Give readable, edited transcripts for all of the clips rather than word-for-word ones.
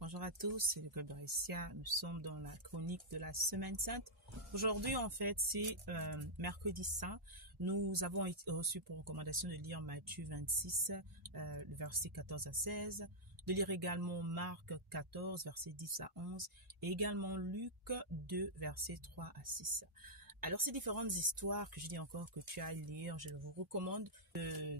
Bonjour à tous, c'est le Club de Ressia. Nous sommes dans la chronique de la Semaine Sainte. Aujourd'hui, en fait, c'est mercredi saint. Nous avons été reçus pour recommandation de lire Matthieu 26, le verset 14 à 16, de lire également Marc 14, verset 10 à 11, et également Luc 2, verset 3 à 6. Alors, ces différentes histoires que je dis encore que tu as à lire, je vous recommande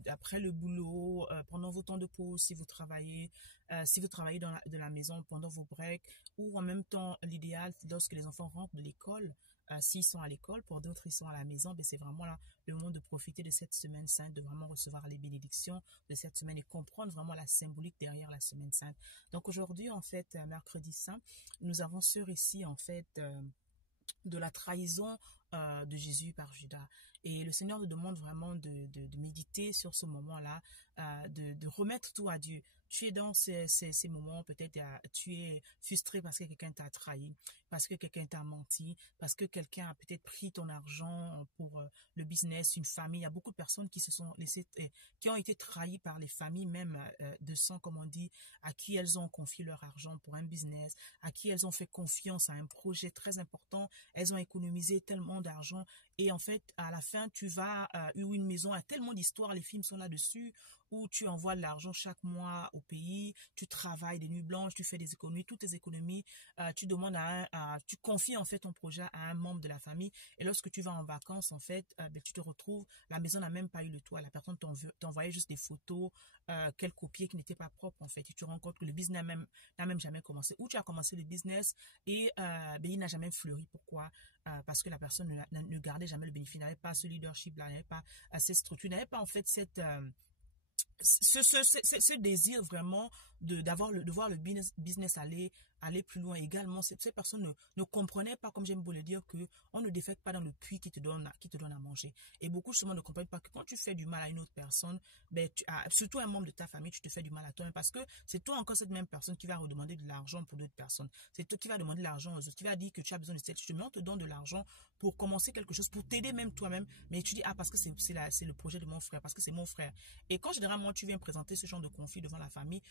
après le boulot, pendant vos temps de pause, si vous travaillez de la maison pendant vos breaks, ou en même temps, l'idéal, lorsque les enfants rentrent de l'école, s'ils sont à l'école, pour d'autres, ils sont à la maison, ben c'est vraiment là le moment de profiter de cette semaine sainte, de vraiment recevoir les bénédictions de cette semaine et comprendre vraiment la symbolique derrière la semaine sainte. Donc aujourd'hui, en fait, mercredi saint, nous avons ce récit, en fait, de la trahison de Jésus par Judas. Et le Seigneur nous demande vraiment de méditer sur ce moment-là, de remettre tout à Dieu. Tu es dans ces moments, peut-être tu es frustré parce que quelqu'un t'a trahi, parce que quelqu'un t'a menti, parce que quelqu'un a peut-être pris ton argent pour le business, une famille. Il y a beaucoup de personnes qui se sont laissées, qui ont été trahies par les familles même de sang, comme on dit, à qui elles ont confié leur argent pour un business, à qui elles ont fait confiance à un projet très important. Elles ont économisé tellement d'argent et en fait, à la fin, tu vas une maison a tellement d'histoires, les films sont là-dessus, où tu envoies de l'argent chaque mois au pays, tu travailles des nuits blanches, tu fais des économies, toutes tes économies, tu demandes tu confies en fait ton projet à un membre de la famille et lorsque tu vas en vacances, en fait, tu te retrouves, la maison n'a même pas eu le toit, la personne t'envoyait juste des photos, qu'elle copiait qui n'étaient pas propres en fait, et tu te rends compte que le business n'a même jamais commencé, ou tu as commencé le business et il n'a jamais fleuri. Pourquoi? Parce que la personne ne gardait jamais le bénéfice, n'avait pas ce leadership là, n'avait pas cette structure, n'avait pas en fait ce désir vraiment de voir le business aller plus loin. Également, ces personnes ne comprenaient pas, comme j'aime beau le dire, que on ne défecte pas dans le puits qui te donne à manger. Et beaucoup justement ne comprennent pas que quand tu fais du mal à une autre personne, surtout un membre de ta famille, tu te fais du mal à toi, parce que c'est toi encore cette même personne qui va redemander de l'argent pour d'autres personnes. C'est toi qui va demander de l'argent aux autres, qui va dire que tu as besoin de cette chose, mais on te donne de l'argent pour commencer quelque chose, pour t'aider même toi-même, mais tu dis parce que c'est le projet de mon frère, parce que c'est mon frère. Et quand généralement tu viens présenter ce genre de conflit devant la famille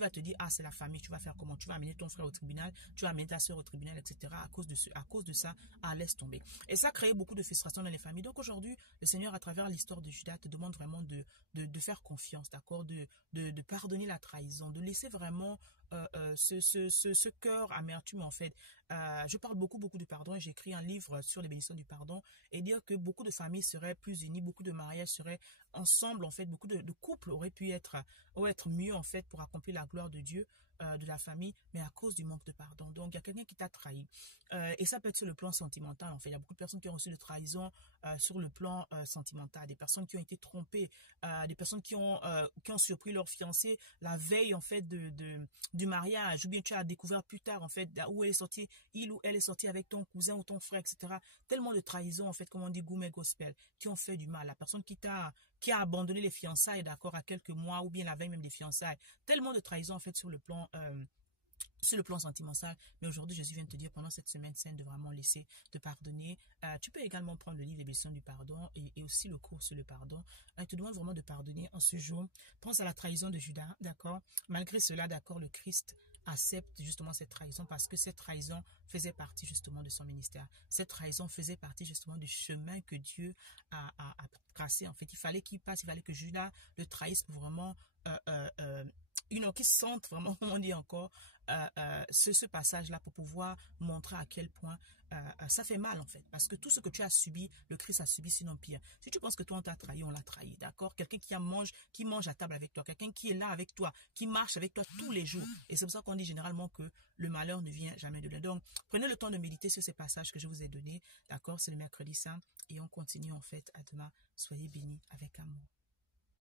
va te dire c'est la famille, tu vas faire comment? Tu vas amener ton frère au tribunal, tu vas amener ta soeur au tribunal, etc. À cause de ça, laisse tomber. Et ça crée beaucoup de frustration dans les familles. Donc aujourd'hui, le Seigneur, à travers l'histoire de Judas, te demande vraiment de faire confiance, d'accord, de pardonner la trahison, de laisser vraiment ce cœur amertume en fait. Je parle beaucoup de pardon et j'écris un livre sur les bénédictions du pardon et dire que beaucoup de familles seraient plus unies, beaucoup de mariages seraient ensemble en fait, beaucoup de couples auraient pu être mieux en fait pour accomplir la gloire de Dieu, de la famille, mais à cause du manque de pardon. Donc il y a quelqu'un qui t'a trahi et ça peut être sur le plan sentimental en fait. Il y a beaucoup de personnes qui ont reçu de trahison sur le plan sentimental, des personnes qui ont été trompées, des personnes qui ont surpris leur fiancé la veille en fait du mariage, ou bien tu as découvert plus tard en fait où il ou elle est sorti avec ton cousin ou ton frère, etc. Tellement de trahison en fait, comme on dit gourmet gospel, qui ont fait du mal. La personne qui a abandonné les fiançailles, d'accord, à quelques mois ou bien la veille même des fiançailles. Tellement de trahison en fait sur le plan sentimental, mais aujourd'hui Jésus vient te dire pendant cette semaine sainte de vraiment laisser te pardonner. Tu peux également prendre le livre des bénédictions du pardon et aussi le cours sur le pardon. Il te demande vraiment de pardonner en ce jour. Pense à la trahison de Judas, d'accord. Malgré cela, d'accord, le Christ accepte justement cette trahison parce que cette trahison faisait partie justement de son ministère. Cette trahison faisait partie justement du chemin que Dieu a tracé. En fait, il fallait qu'il passe, il fallait que Judas le trahisse pour vraiment qui sentent vraiment, comme on dit encore, ce passage-là pour pouvoir montrer à quel point ça fait mal en fait. Parce que tout ce que tu as subi, le Christ a subi, sinon pire. Si tu penses que toi on t'a trahi, on l'a trahi, d'accord? Quelqu'un qui mange à table avec toi, quelqu'un qui est là avec toi, qui marche avec toi tous les jours. Et c'est pour ça qu'on dit généralement que le malheur ne vient jamais de là. Donc, prenez le temps de méditer sur ces passages que je vous ai donnés, d'accord? C'est le mercredi saint et on continue en fait à demain. Soyez bénis avec amour.